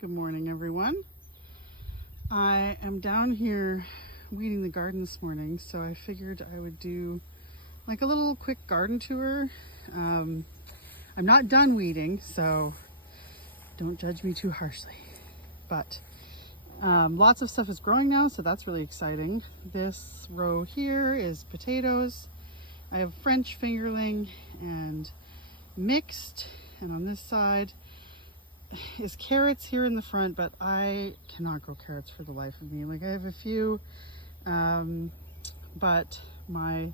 Good morning, everyone. I am down here weeding the garden this morning, so I figured I would do like a little quick garden tour. I'm not done weeding, so don't judge me too harshly. But lots of stuff is growing now, so that's really exciting. This row here is potatoes. I have French fingerling and mixed, and on this side is carrots here in the front, but I cannot grow carrots for the life of me. Like, I have a few, but my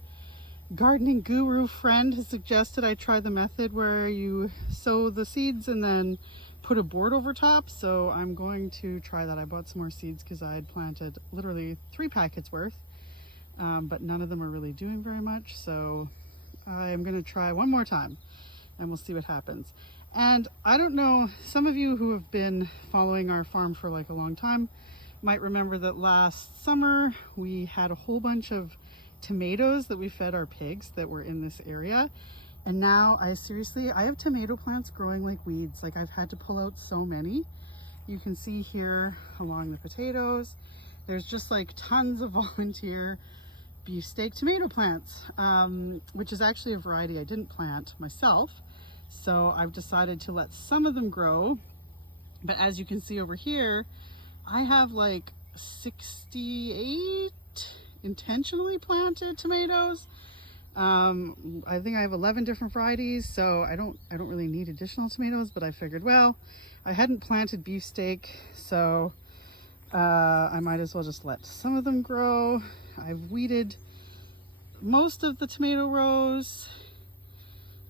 gardening guru friend has suggested I try the method where you sow the seeds and then put a board over top. So I'm going to try that. I bought some more seeds because I had planted literally 3 packets worth, but none of them are really doing very much. So I'm going to try one more time and we'll see what happens. And I don't know, some of you who have been following our farm for like a long time might remember that last summer we had a whole bunch of tomatoes that we fed our pigs that were in this area. And now I have tomato plants growing like weeds. Like, I've had to pull out so many. You can see here along the potatoes, there's just like tons of volunteer beefsteak tomato plants, which is actually a variety I didn't plant myself. So I've decided to let some of them grow. But as you can see over here, I have like 68 intentionally planted tomatoes. I think I have 11 different varieties, so I don't really need additional tomatoes, but I figured, well, I hadn't planted beefsteak, so I might as well just let some of them grow. I've weeded most of the tomato rows.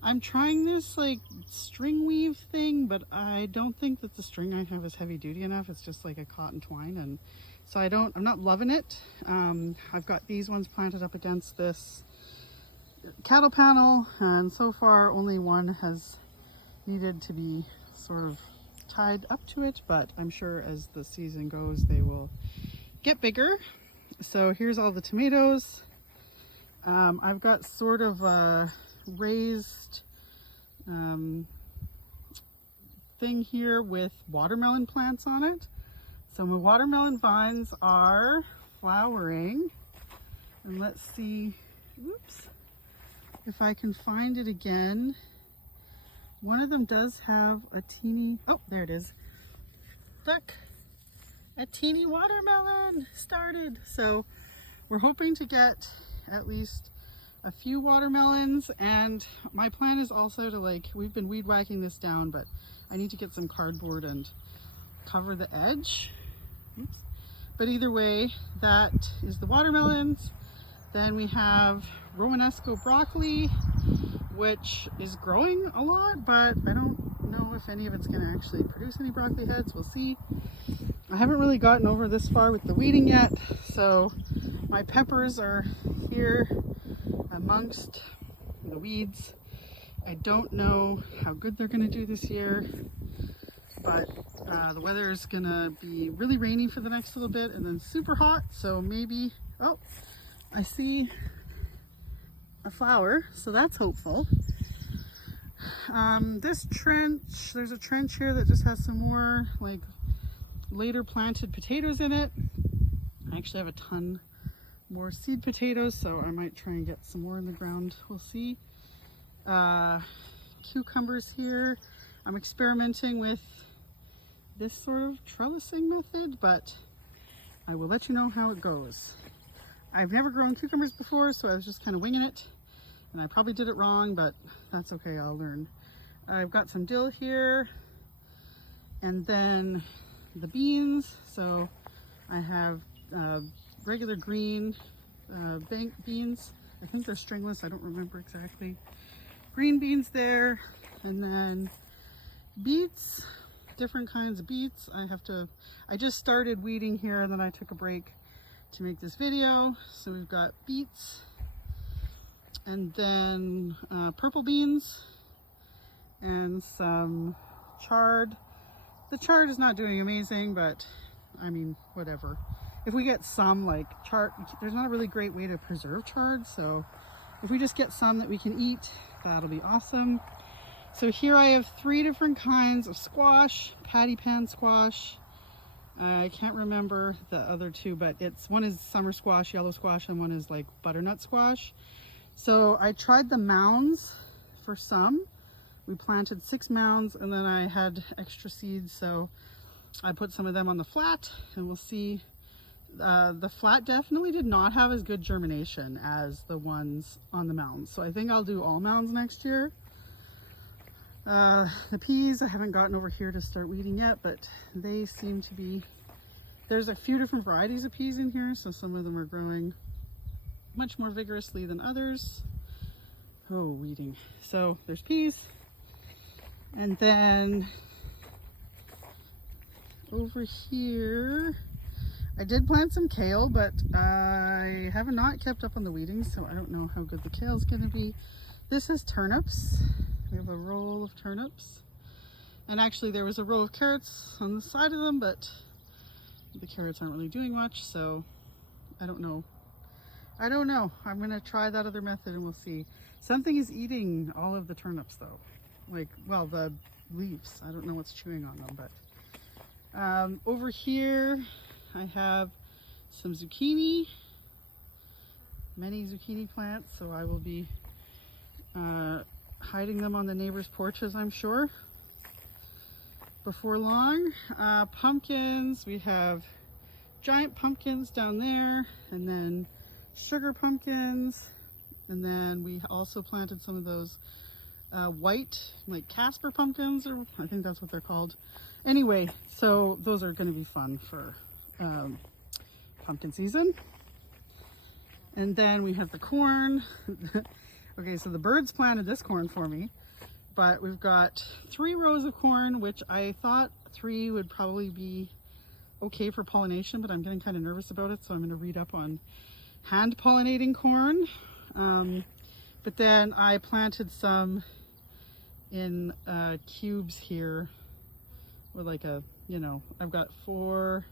I'm trying this like string weave thing, but I don't think that the string I have is heavy duty enough. It's just like a cotton twine, and so I'm not loving it. I've got these ones planted up against this cattle panel, and so far only one has needed to be sort of tied up to it, but I'm sure as the season goes they will get bigger. So here's all the tomatoes. I've got sort of a raised thing here with watermelon plants on it. So my watermelon vines are flowering, and let's see, oops, if I can find it again. One of them does have a teeny, oh, there it is. Look, a teeny watermelon started. So we're hoping to get at least a few watermelons, and my plan is also to we've been weed whacking this down, but I need to get some cardboard and cover the edge. Oops. But either way, that is the watermelons. Then we have Romanesco broccoli, which is growing a lot, but I don't know if any of it's going to actually produce any broccoli heads. We'll see. I haven't really gotten over this far with the weeding yet, so my peppers are here amongst the weeds. I don't know how good they're going to do this year, but the weather is going to be really rainy for the next little bit and then super hot, so maybe, oh, I see a flower, so that's hopeful. This trench, there's a trench here that just has some more like later planted potatoes in it. I actually have a ton more seed potatoes, so I might try and get some more in the ground. We'll see. Cucumbers here. I'm experimenting with this sort of trellising method, but I will let you know how it goes. I've never grown cucumbers before, so I was just kind of winging it, and I probably did it wrong, but that's okay, I'll learn. I've got some dill here, and then the beans. So I have regular green bank beans. I think they're stringless, I don't remember exactly. Green beans there, and then beets, different kinds of beets. I just started weeding here, and then I took a break to make this video. So we've got beets, and then purple beans, and some chard. The chard is not doing amazing, but I mean, whatever. If we get some like chard, there's not a really great way to preserve chard, so if we just get some that we can eat, that'll be awesome. So here I have 3 different kinds of squash, patty pan squash. I can't remember the other 2, but one is summer squash, yellow squash, and one is like butternut squash. So I tried the mounds for some. We planted 6 mounds and then I had extra seeds, so I put some of them on the flat, and we'll see. The flat definitely did not have as good germination as the ones on the mounds, so I think I'll do all mounds next year. The peas I haven't gotten over here to start weeding yet, but they seem to be, there's a few different varieties of peas in here, so some of them are growing much more vigorously than others. Oh, weeding. So there's peas, and then over here I did plant some kale, but I have not kept up on the weeding, so I don't know how good the kale is going to be. This is turnips. We have a row of turnips, and actually there was a row of carrots on the side of them, but the carrots aren't really doing much, so I don't know. I'm gonna try that other method and we'll see. Something is eating all of the turnips though, like, well, the leaves. I don't know what's chewing on them, but over here I have some zucchini, many zucchini plants, so I will be hiding them on the neighbors' porches, I'm sure, before long. Pumpkins, we have giant pumpkins down there, and then sugar pumpkins, and then we also planted some of those white, like Casper pumpkins, or I think that's what they're called. Anyway, so those are going to be fun for pumpkin season. And then we have the corn. Okay, so the birds planted this corn for me, but we've got 3 rows of corn, which I thought 3 would probably be okay for pollination, but I'm getting kind of nervous about it, so I'm going to read up on hand pollinating corn. But then I planted some in cubes here with like a, you know, I've got four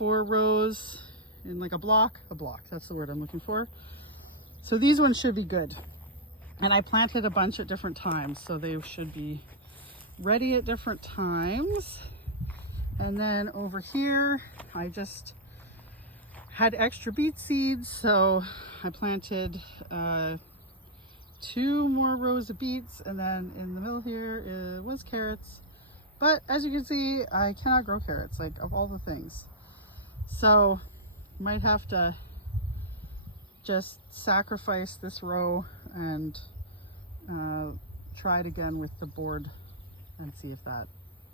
rows in like a block, that's the word I'm looking for. So these ones should be good. And I planted a bunch at different times, so they should be ready at different times. And then over here, I just had extra beet seeds, so I planted 2 more rows of beets, and then in the middle here was carrots. But as you can see, I cannot grow carrots, like, of all the things. So might have to just sacrifice this row and try it again with the board and see if that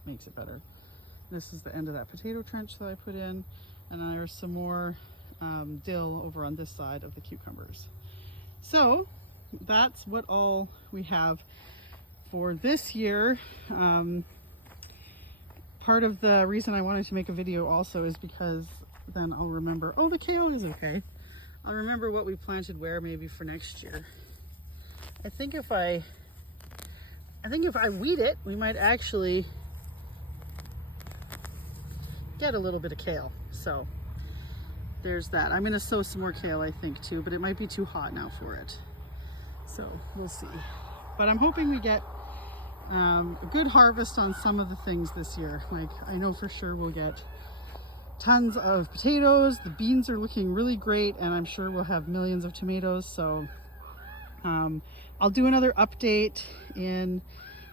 makes it better. This is the end of that potato trench that I put in, and there's some more dill over on this side of the cucumbers. So that's what all we have for this year. Part of the reason I wanted to make a video also is because then I'll remember, oh, the kale is okay. I'll remember what we planted where maybe for next year. I think if I weed it, we might actually get a little bit of kale. So there's that. I'm gonna sow some more kale, I think, too, but it might be too hot now for it. So we'll see. But I'm hoping we get a good harvest on some of the things this year. Like, I know for sure we'll get tons of potatoes. The beans are looking really great, and I'm sure we'll have millions of tomatoes. So I'll do another update in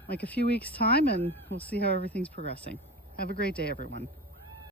like a few weeks time, and we'll see how everything's progressing. Have a great day, everyone.